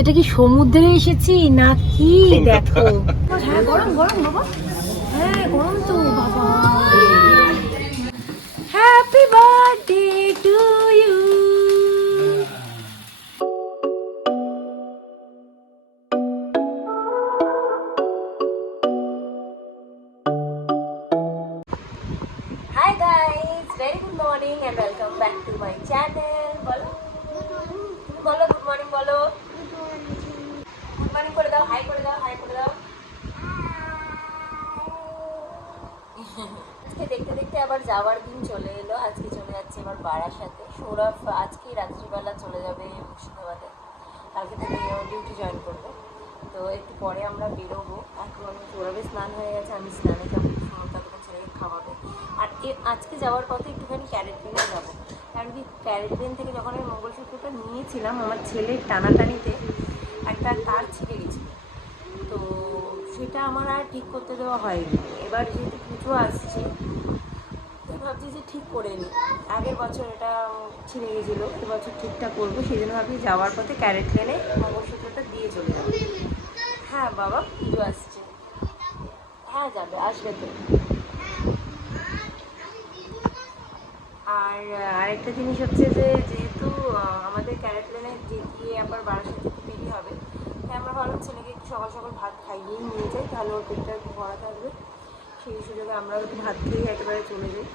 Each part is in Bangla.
এটা কি সমুদ্রে এসেছি নাকি? দেখো হ্যাঁ গরম গরম বাবা, হ্যাঁ গরম তো বাবা। Happy birthday to you. Hi guys, very good morning and welcome back to my channel. বলো বলো গুড মর্নিং, বলো গুড মর্নিং করে দাও, হাই করে দাও, হাই করে দাও। আজকে দেখতে দেখতে আবার যাওয়ার দিন চলে এলো। আজকে চলে যাচ্ছে এবার বারাসাতে। সৌরভ আজকে রাত্রিবেলা চলে যাবে মুর্শিদাবাদে, কালকে থেকে ডিউটি জয়েন করবে। তো একটু পরে আমরা বেরোবো। এখন সৌরভের স্নান হয়ে গেছে, আমি স্নানে যাবো, তাদেরকে ছেলেকে খাওয়াবে। আর আজকে যাওয়ার পথে একটুখানি ক্যারেটবেনে যাবো, কারণ কি ক্যারেটবেন থেকে যখন আমি মঙ্গলসূত্রটা নিয়েছিলাম আমার ছেলের টানাটানিতে একটা তার ছিঁড়ে গেছিলো, তো সেটা আমার আর ঠিক করতে দেওয়া হয়নি। এবার যেহেতু পুজো আসছে তো ভাবছি যে ঠিক করে নিই। আগের বছর এটা ছিঁড়ে গেছিলো, এবছর ঠিকঠাক করবো, সেই জন্য ভাবছি যাওয়ার পথে ক্যারেট প্লেনে মঙ্গলসূত্রটা দিয়ে চলে যাবো। হ্যাঁ বাবা, পুজো আসছে। হ্যাঁ যাবে, আসবে তো। আর আরেকটা জিনিস হচ্ছে যে যেহেতু আমাদের ক্যারেট প্লেনে গিয়ে আবার বারাসাত যেতে দেরি হবে, তাই আমরা ভাবলাম ছেলেকে একটু সকাল সকাল ভাত খাইয়েই নিয়ে যাই, তাহলে ওর পেটটা একটু ভরা থাকবে। সেই সুযোগে আমরাও একটু ভাত খেয়েই একেবারে চলে যাই।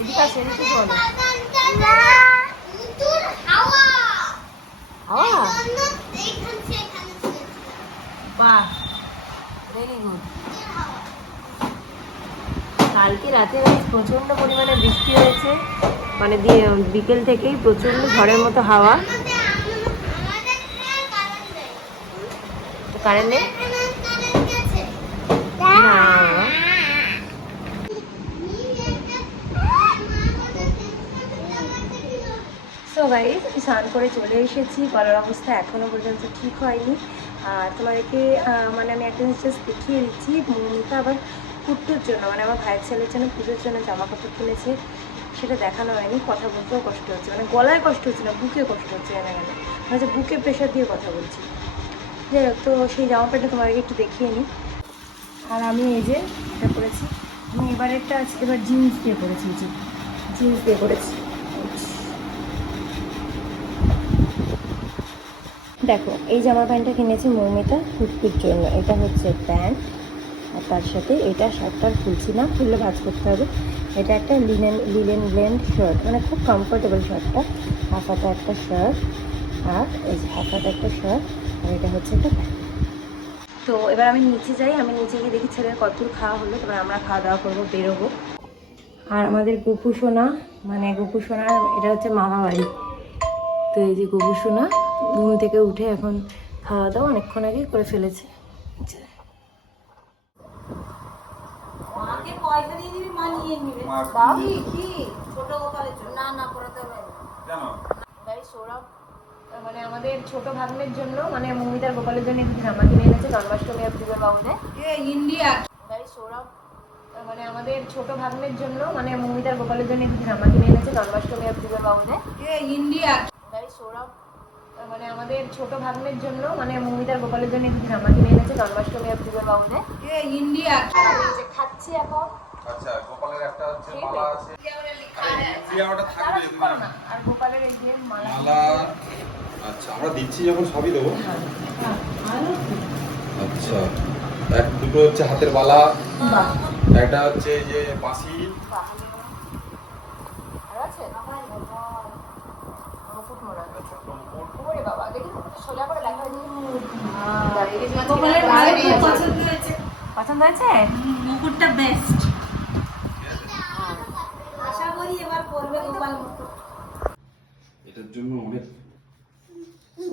এদিকে আসে, এদিকে চলো। বাহ, ভেরি গুড। কালকে রাতে প্রচণ্ড পরিমাণে বৃষ্টি হয়েছে, মানে বিকেল থেকেই প্রচণ্ড ঝড়ের মতো হাওয়া। কারেন্ট নেই না। সো গাইস, আমি স্নান করে চলে এসেছি। গলার অবস্থা এখনও পর্যন্ত ঠিক হয়নি। আর তোমাদেরকে মানে আমি একটা জিনিস জাস্ট দেখিয়ে দিচ্ছি। মৌমিতা আবার পুজোর জন্য, মানে আমার ভাইয়ের ছেলের জন্য পুজোর জন্য জামা কাপড় কিনেছে, সেটা দেখানো হয়নি। কথা বলতেও কষ্ট হচ্ছে, মানে গলায় কষ্ট হচ্ছে না, বুকে কষ্ট হচ্ছে, কেন মানে বুকে প্রেশার দিয়ে কথা বলছি। যাই হোক, তো সেই জামা প্যান্টটা তোমাদেরকে একটু দেখিয়ে নিই। আর আমি এই যে এটা করেছি, আমি এবার জিন্স দিয়ে করেছি, জিন্স দিয়ে করেছি। দেখো, এই জামা প্যান্টটা কিনেছি মৌমিতা কুর্তির জন্য। এটা হচ্ছে প্যান্ট, আর তার সাথে এটা শার্টটার খুলছি না, খুললে ভাঁজ করতে হবে। এটা একটা লিনেন ব্লেন্ড শার্ট, মানে খুব কমফোর্টেবল শার্টটা। হাফাটা একটা শার্ট, আর এই যে হাফাটা একটা শার্ট, আর এটা হচ্ছে একটা প্যান্ট। তো এবার আমি নিচে যাই, আমি নিচে গিয়ে দেখি ছেলের কতদূর খাওয়া হলো, তারপরে আমরা খাওয়া দাওয়া করবো, বেরোবো। আর আমাদের গোপু সোনা, মানে গোপু সোনার এটা হচ্ছে মামা বাড়ি। তো এই যে গোপু সোনা ঘুম থেকে উঠে এখন খাওয়া দাওয়া অনেকক্ষণ আগেই করে ফেলেছে। মানে আমাদের ছোট ভাগ্নের জন্য, মানে মৌমিতার গোপালের জন্য একটু জামা কিনে এনেছে জন্মাষ্টমী আর পূজার বাবুতে ইন্ডিয়া। সৌরভ মানে আমাদের ছোট ভাগ্নের জন্য, মানে মৌমিতার গোপালের জন্য একটু জামা কিনে এনেছে জন্মাষ্টমী আর পূজার বাবুতে ইন্ডিয়া। সৌরভ মানে আমাদের ছোট ভাগ্নের জন্য, মানে মৌমিতার গোপালের জন্য একটু জামা কিনে এনেছে জন্মাষ্টমী আর পূজার বাবুতে ইন্ডিয়া। খাচ্ছি এখন। আচ্ছা, গোপালের একটা হচ্ছে মালা আছে, ইন্ডিয়াটা থাকবে যদি না। আর গোপালের এই যে মালা। আচ্ছা, আমরা দিচ্ছি যখন সবই দেবো। আচ্ছা, এক দুটো হচ্ছে হাতের বালা, একটা হচ্ছে এই যে বাঁশি। আর আছে মুকুট মোড়া। ওরে বাবা, দেখি সোজা করে লেখা হয়েছে। পছন্দ হয়েছে মুকুটটা বেস্ট। আশা করি এবার পরবে গোপাল মুকুট। এটার জন্য অনেক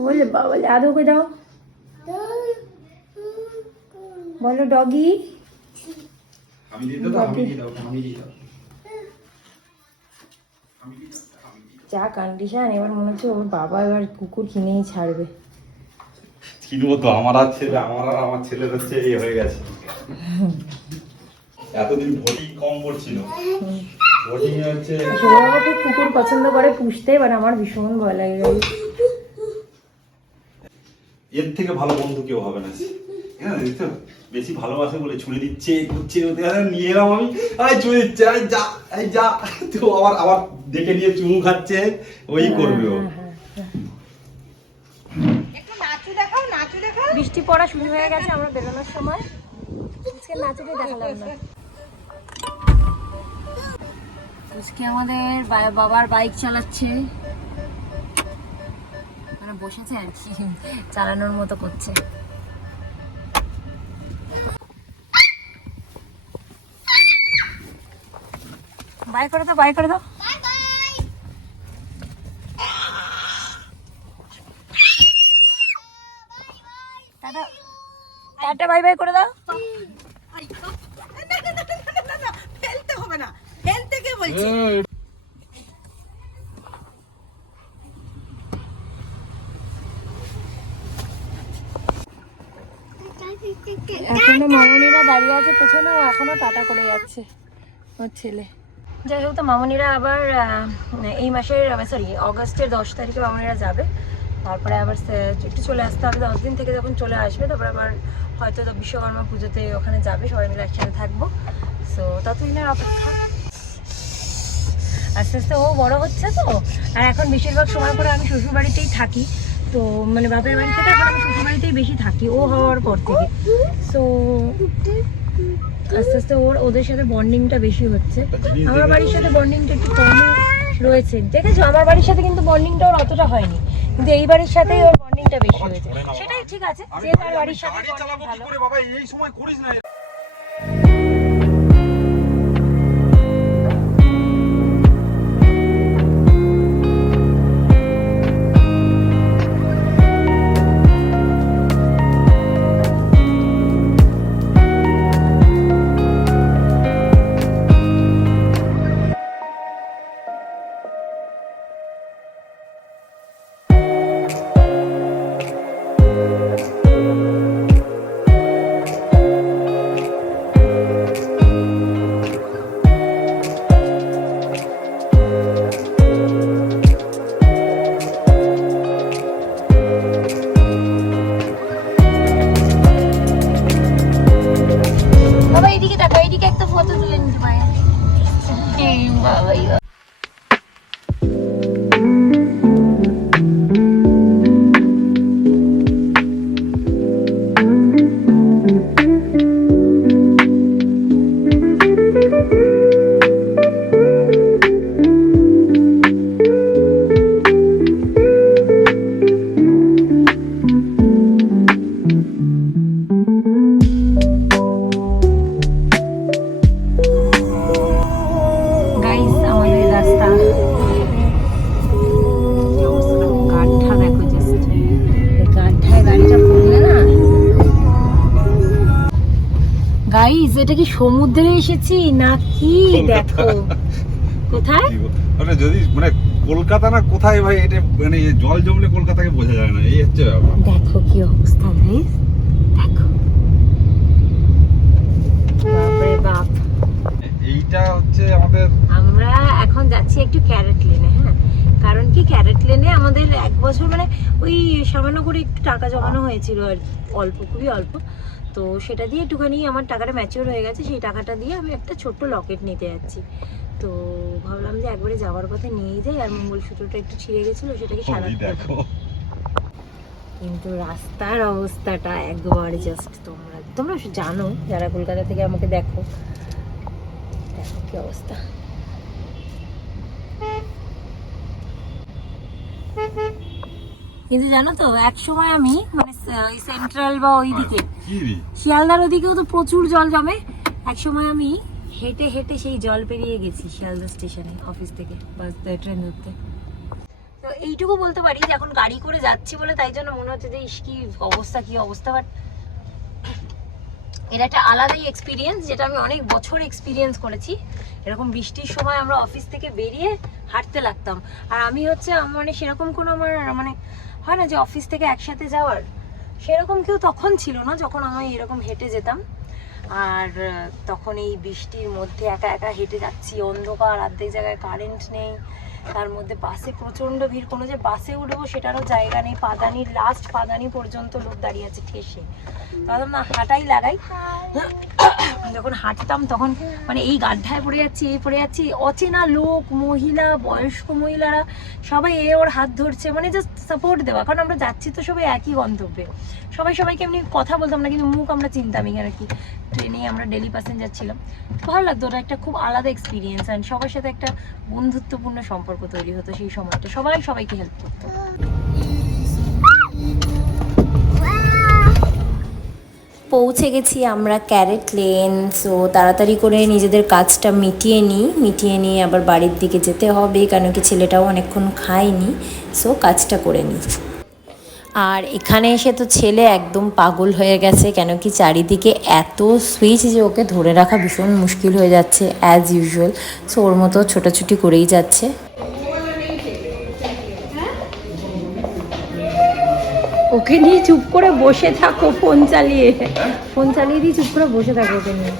বলে বাবা, আদৌকে দাও, বলো ডগি। আমি দিতে দাও, আমি দিতে দাও, আমি দিতে দাও। যা কন্ডিশন, এবার মনে হচ্ছে ওর বাবা এবার কুকুর কিনেই ছাড়বে। কিনবো তো, আমার আর আমার ছেলের হচ্ছে এই হয়ে গেছে। এতদিন ভরি কম পড়ছিল, বোটিং আছে। সৌরভ খুব পুকুর পছন্দ করে পুষতে, বাট আমার ভীষণ ভয় লাগে গাইস। এর থেকে ভালো বন্ধু কেউ হবে না। হ্যাঁ দেখছো, বেশি ভালোবাসে বলে ছুড়ে দিচ্ছে করছে, নিয়ে এলাম আমি, আয় ছুড়ে দিচ্ছে, আয় যা, আয় যা, তো আবার আবার দেখে নিয়ে চুমু খাচ্ছে, ওই করবে ও। বৃষ্টি পড়া শুরু হয়ে গেছে, আমরা বেরোনোর সময় আজকে নাচুটাই দেখালাম না। আজকে আমাদের বাবার বাইক চালাচ্ছে, মানে বসেছে আর কি, চালানোর মতো করছে। বাই করে দাও, বাই করে দাও। টাটা টাটা, বাই বাই করে দাও। ফেলতে হবে না, ফেলতে কে বলছে? এখনো মামনিরা দাঁড়িয়ে আছে পেছনে, ও এখনো টাটা করে যাচ্ছে ওর ছেলে। যাই হোক, তো মামনিরা আবার এই মাসের সরি অগস্টের 10 তারিখে মামনিরা যাবে, তারপরে আবার একটু চলে আসতে হবে। 10 দিন থেকে যখন চলে আসবে, তারপরে আবার হয়তো বিশ্বকর্মা পুজোতে ওখানে যাবে, সবাই মিলে একসাথে থাকবো। সো ততদিনের অপেক্ষা। আস্তে আস্তে ও বড় হচ্ছে তো, আর এখন বেশিরভাগ সময় করে আমি শ্বশুর বাড়িতেই থাকি, তো মানে বাপের বাড়ি থেকে এখন আমি শ্বশুর বাড়িতেই বেশি থাকি ও হওয়ার পর থেকে। সো আস্তে আস্তে ওদের সাথে বন্ডিংটা বেশি হচ্ছে, আমার বাড়ির সাথে বন্ডিংটা একটু কমই রয়েছে। দেখেছো, আমার বাড়ির সাথে কিন্তু বন্ডিংটা ওর অতটা হয়নি, কিন্তু এই বাড়ির সাথেই ওর বন্ডিংটা বেশি হয়েছে। সেটাই ঠিক আছে, যে তার বাড়ির সাথে ভালো। বাবা এই সময় করিস না। বাবা এইদিকে দেখো, এইদিকে একটা ফটো তুলে নিতে পারে। বাবা গাইস, এটা কি সমুদ্রে এসেছি নাকি? দেখো কোথায়, মানে যদি মানে কলকাতা না কোথায় ভাই, এটা মানে জল জমলে কলকাতাকে বোঝা যায় না, এই হচ্ছে ব্যাপার। দেখো কি অবস্থা গাইস, দেখো বাপরে বাপ। এইটা হচ্ছে আমাদের, আমরা এখন যাচ্ছি একটু ক্যারেট লেনে। হ্যাঁ, কারণ কি ক্যারেট লেনে আমাদের 1 বছর মানে ওই সামান্য করে একটু টাকা জমানো হয়েছিল আর অল্প, খুবই অল্প। তো সেটা দিয়ে একটুখানি আমার টাকাটা ম্যাচিওর হয়ে গেছে, সেই টাকাটা দিয়ে আমি একটা ছোট্ট লকেট নিতে যাচ্ছি। তো ভাবলাম যে একবারে যাওয়ার পথে নিয়েই যাই, আর মঙ্গলসূত্রটা একটু ছিঁড়ে গেছিলো, সেটাকে সারাতে দেখো। কিন্তু রাস্তার অবস্থাটা একবারে জাস্ট, তোমরা জানো যারা কলকাতা থেকে আমাকে দেখো, দেখো কি অবস্থা। কিন্তু জানো তো, এক সময় আমি মানে ওই সেন্ট্রাল বা ওইদিকে শিয়ালদার ওদিকেও তো প্রচুর জল জমে। এক সময় আমি হেঁটে হেঁটে সেই জল পেরিয়ে গেছি শিয়ালদা স্টেশনে, অফিস থেকে বাস ট্রেন ধরতে। তো এইটুকু বলতে পারি যে এখন গাড়ি করে যাচ্ছি বলে তাই জন্য মনে হচ্ছে যে ইস কি অবস্থা, বাট এটা একটা আলাদাই এক্সপিরিয়েন্স, যেটা আমি অনেক বছর এক্সপিরিয়েন্স করেছি। এরকম বৃষ্টির সময় আমরা অফিস থেকে বেরিয়ে হাঁটতে লাগতাম, আর আমি হচ্ছে মানে সেরকম কোনো আমার মানে হয় না যে অফিস থেকে একসাথে যাওয়ার, সেরকম কেউ তখন ছিল না যখন আমি এরকম হেঁটে যেতাম। আর তখন এই বৃষ্টির মধ্যে একা একা হেঁটে যাচ্ছি, অন্ধকার, অর্ধেক জায়গায় কারেন্ট নেই, তার মধ্যে বাসে প্রচণ্ড ভিড়, কোনো যে বাসে উঠবো সেটারও জায়গা নেই, পাদানির লাস্ট পাদানি পর্যন্ত লোক দাঁড়িয়ে আছে ঠেসে। ভাবলাম না হাঁটাই লাগাই। যখন হাঁটতাম তখন মানে এই গাড্ডায় পড়ে যাচ্ছি, এই পড়ে যাচ্ছি, অচেনা লোক, মহিলা, বয়স্ক মহিলারা সবাই ওর হাত ধরছে, মানে জাস্ট সাপোর্ট দেওয়া, কারণ আমরা যাচ্ছি তো সবাই একই গন্তব্যে, সবাই সবাইকে এমনি কথা বলতাম না কিন্তু মুখ আমরা চিনতামই আর কি। ট্রেনে আমরা ডেলি প্যাসেঞ্জার ছিলাম, ভালো লাগতো, ওটা একটা খুব আলাদা এক্সপিরিয়েন্স, অ্যান্ড সবার সাথে একটা বন্ধুত্বপূর্ণ সম্পর্ক তৈরি হতো সেই সময়টা, সবাই সবাইকে হেল্প করতো। পৌঁছে গেছি আমরা ক্যারেট লেন। সো তাড়াতাড়ি করে নিজেদের কাজটা মিটিয়ে নিয়ে আবার বাড়ির দিকে যেতে হবে, কেন কি ছেলেটাও অনেকক্ষণ খায়নি, সো কাজটা করে নিই। আর এখানে এসে তো ছেলে একদম পাগল হয়ে গেছে, কেন কি চারিদিকে এত সুইচ যে ওকে ধরে রাখা ভীষণ মুশকিল হয়ে যাচ্ছে অ্যাজ ইউজুয়াল। সো ওর মতো ছোটাছুটি করেই যাচ্ছে। ওকে নিয়ে চুপ করে বসে থাকো, ফোন চালিয়ে দিয়ে চুপ করে বসে থাকো ওকে নিয়ে।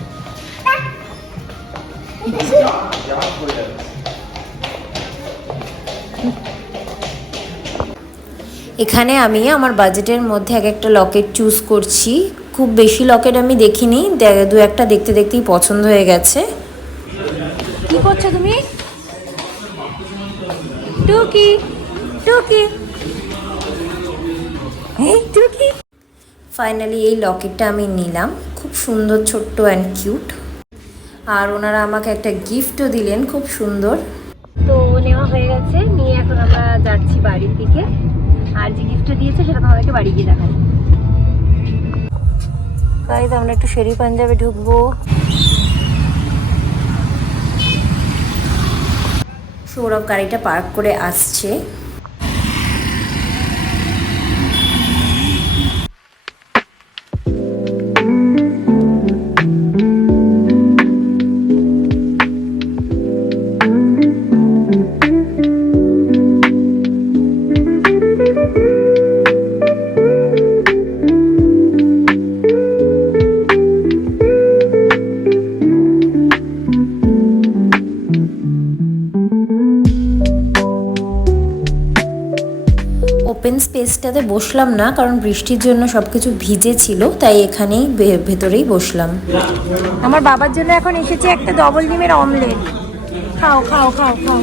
এখানে আমি আমার বাজেটের মধ্যে এক একটা লকেট চুজ করছি, খুব বেশি লকেট আমি দেখিনি, দু একটা দেখতে দেখতেই পছন্দ হয়ে গেছে। কি করছো তুমি? টুকি টুকি টুকি। ফাইনালি এই লকেটটা আমি নিলাম, খুব সুন্দর, ছোট্ট অ্যান্ড কিউট। আর ওনারা আমাকে একটা গিফটও দিলেন, খুব সুন্দর। তো নেওয়া হয়ে গেছে, নিয়ে এখন আমরা যাচ্ছি বাড়ির দিকে। আর যে গিফটটা দিয়েছে সেটা তোমাদেরকে বাড়ি গিয়ে দেখাই। গাইস আমরা একটু শেরি পাঞ্জাবে ঢুকবো। সৌরভ গাড়িটা পার্ক করে আসছে। ওপেন স্পেসটাতে বসলাম না, কারণ বৃষ্টির জন্য সব কিছু ভিজে ছিল, তাই এখানেই ভেতরেই বসলাম। আমার বাবার জন্য এখন এসেছে একটা ডবল ডিমের অমলেট। খাও খাও খাও খাও।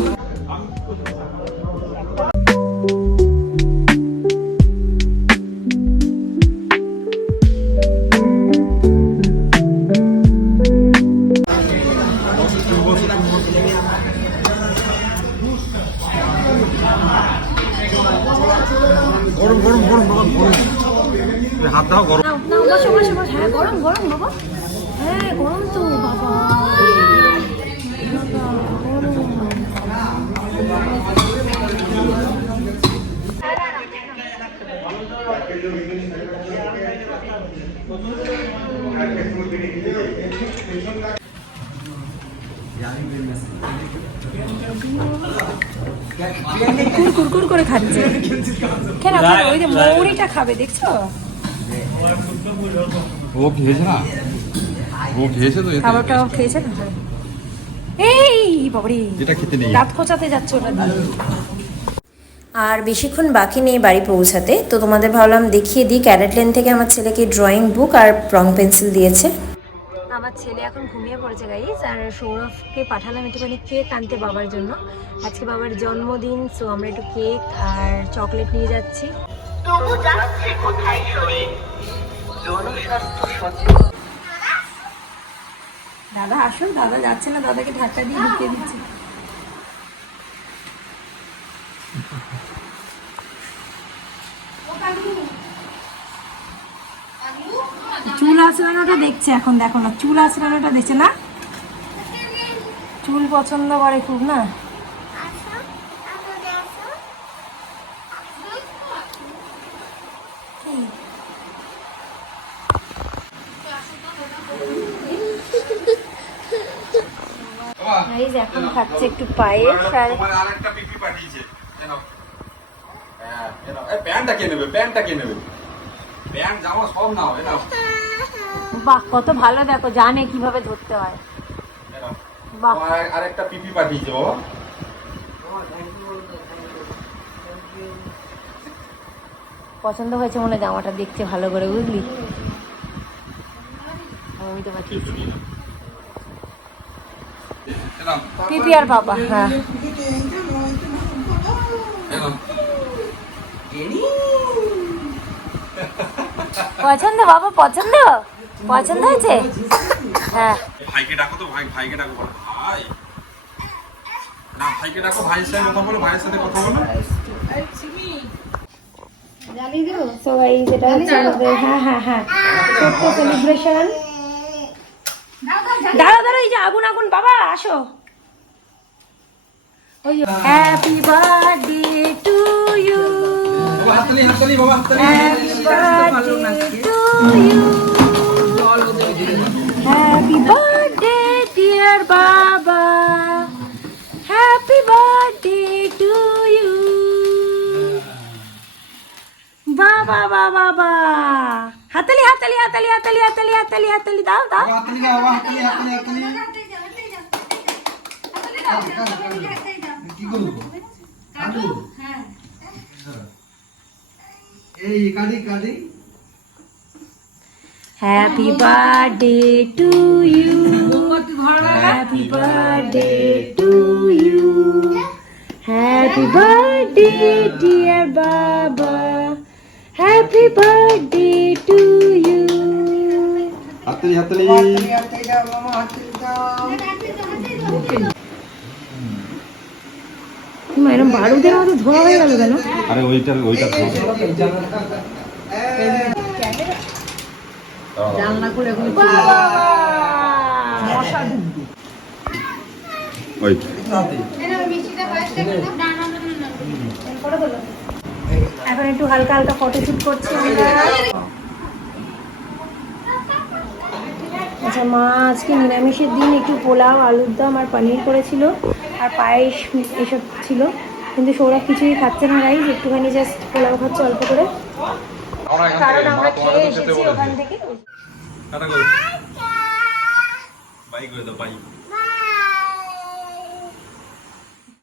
গরম গরম গরম বাবা, গরম হাত দাও, গরম। বসো বসো বসো। হ্যাঁ গরম গরম বাবা, হ্যাঁ গরম তো বাবা। কুরকুর করে খাচ্ছে কেন? ওই যে মৌরিটা খাবে, দেখছো? ও খেয়েছে না, ও খেয়েছে তো, খাবারটাও খেয়েছে না। এই বাবারে, এটা খেতে নেই, দাঁত খোঁচাতে যাচ্ছে ওটা দিয়ে। আর বেশিক্ষণ বাকি নেই বাড়ি পৌঁছাতে, তো তোমাদের ভাবলাম দেখিয়ে দিই। ক্যারেট লেন থেকে আমার ছেলেকে ড্রয়িং বুক আর রং পেন্সিল দিয়েছে। আমার ছেলে এখন ঘুমিয়ে পড়েছে গাইস, আর সৌরভকে পাঠালাম একটুখানি কেক আনতে বাবার জন্য। আজকে বাবার জন্মদিন, সো আমরা একটু কেক আর চকলেট নিয়ে যাচ্ছি। দাদা আসুন, দাদা যাচ্ছে না, দাদাকে ধাক্কা দিয়ে ঢুকিয়ে দিচ্ছে। চুল আঁচড়ানোটা দেখছে এখন, দেখো না, চুল আঁচড়ানোটা দেখছে না, চুল পছন্দ করে খুব না। এখন খাচ্ছে একটু পায়েস আর আরেকটা পিপি পাঠিয়েছে। প্যান্টটা কে নেবে, প্যান্টটা কে নেবে? ব্যাগ জামা সব নাও, এ নাও। বাহ, কত ভালো, দেখো জানে কিভাবে ধরতে হয়। বাহ। আরেকটা পিপি পাঠিয়েছে বাবা। পছন্দ হয়েছে মনে হয় জামাটা, দেখছে ভালো করে, বুঝলি? আমি তো পাঠিয়েছি পিপি আর বাবা। হ্যাঁ, পছন্দ বাবা, পছন্দ পছন্দ হয়েছে। হ্যাঁ, ভাইকে ডাকো তো, ভাইকে ডাকো, ভাই না, ভাইকে ডাকো, ভাইয়ের সাথে কথা বলো, ভাইয়ের সাথে কথা বলো। তো গাইস এটা হচ্ছে আমাদের, হ্যাঁ ছোট্ট সেলিব্রেশন। দাঁড়া, এই যে আগুন বাবা, আসো। হ্যাপি বার্থডে টু ইউ, হাততালি বাবা, হাততালি। Happy birthday to you, happy birthday dear বাবা, হ্যাপি বার্থডে টু ইউ। বাবা বাবা, হাততালি দাও। হাততালি না বাবা, হাততালি। কি করব? কাটু। হ্যাঁ। এই কাটি। Happy birthday to you, happy birthday to you, happy birthday dear বাবা, হ্যাপি বার্থডে টু ইউ। হাততালি। এরকম বারুদের মতো ধোয়া হয়ে গেল কেন? আরে ওইটা জানলা খুলে ওই এখন একটু হালকা ফটোশুট করছি আমরা। আচ্ছা, মা আজকে নিরামিষের দিন একটু পোলাও, আলুর দম আর পনির করেছিল, আর পায়েস এসব ছিল, কিন্তু সৌরভ কিছুই খাচ্ছে না গাইস, একটুখানি জাস্ট পোলাও খাচ্ছে অল্প করে, কারণ আমরা খেয়ে এসেছি ওখান থেকে।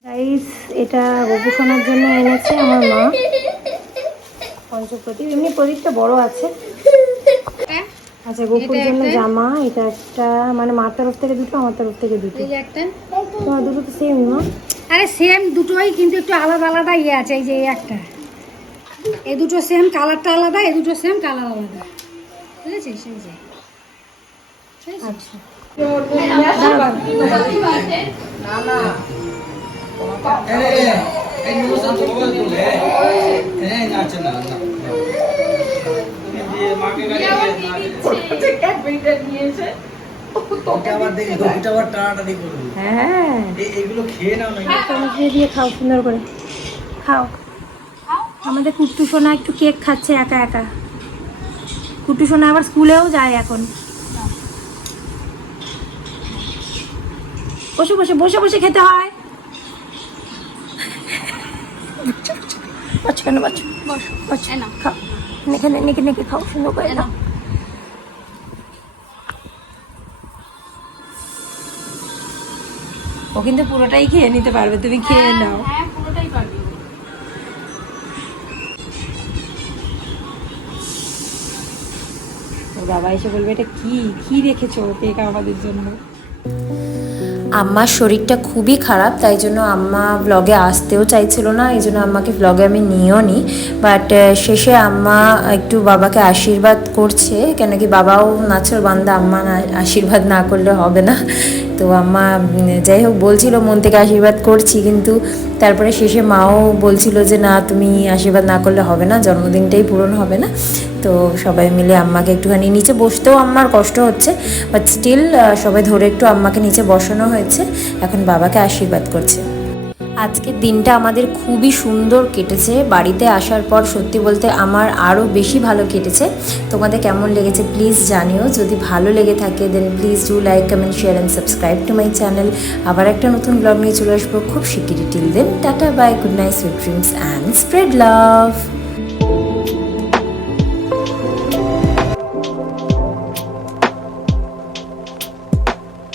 গাইস এটা গপু সোনার জন্য এনেছে আমার মা পঞ্চপ্রদীপ, এমনি প্রদীপটা বড় আছে। আচ্ছা, গপুর জন্য জামা, এটা একটা, মানে মার তরফ থেকে দুটো, আমার তরফ থেকে দুটো। তোমার দুটো তো সেম না? আরে সেম দুটোই, কিন্তু একটু আলাদা ইয়ে আছে। এই যে একটা, এই দুটো সেম, কালারটা আলাদা, এই দুটো সেম, কালার আলাদা, বুঝেছিস? এই যে আচ্ছা, হ্যাঁ দিয়ে খাও, সুন্দর করে খাও। আমাদের কুট্টু সোনা একটু কেক খাচ্ছে একা। কুট্টু সোনা আবার স্কুলেও যায় এখন। বসে খেতে হয়। খাও, নেকে খাও, সুন্দর করে নাও। ও কিন্তু পুরোটাই খেয়ে নিতে পারবে, তুমি খেয়ে নাও। পুরোটাই পারবি। ওর বাবা এসে বলবে এটা কি রেখেছো কেক আমাদের জন্য। আম্মার শরীরটা খুবই খারাপ, তাই জন্য আম্মা ব্লগে আসতেও চাইছিল না, এই জন্য আম্মাকে ব্লগে আমি নিয়েও নিই। বাট শেষে আম্মা একটু বাবাকে আশীর্বাদ করছে, কেন কি বাবাও নাচর বান্দা, আম্মা আশীর্বাদ না করলে হবে না। তো আম্মা যাই হোক বলছিল মন থেকে আশীর্বাদ করছি, কিন্তু তারপরে শেষে মাও বলছিল যে না, তুমি আশীর্বাদ না করলে হবে না, জন্মদিনটাই পূরণ হবে না। তো সবাই মিলে আম্মাকে একটুখানি নিচে বসতেও আম্মার কষ্ট হচ্ছে, বাট স্টিল সবাই ধরে একটু আম্মাকে নিচে বসানো হয়েছে, এখন বাবাকে আশীর্বাদ করছে। আজকের দিনটা আমাদের খুবই সুন্দর কেটেছে। বাড়িতে আসার পর সত্যি বলতে আমার আরও বেশি ভালো কেটেছে। তোমাদের কেমন লেগেছে প্লিজ জানিও। যদি ভালো লেগে থাকে then please do like, comment, share and subscribe to my channel. আবার একটা নতুন ব্লগ নিয়ে চলে আসবো খুব শিগগিরই। Till then tata, bye, good night, sweet dreams and spread love.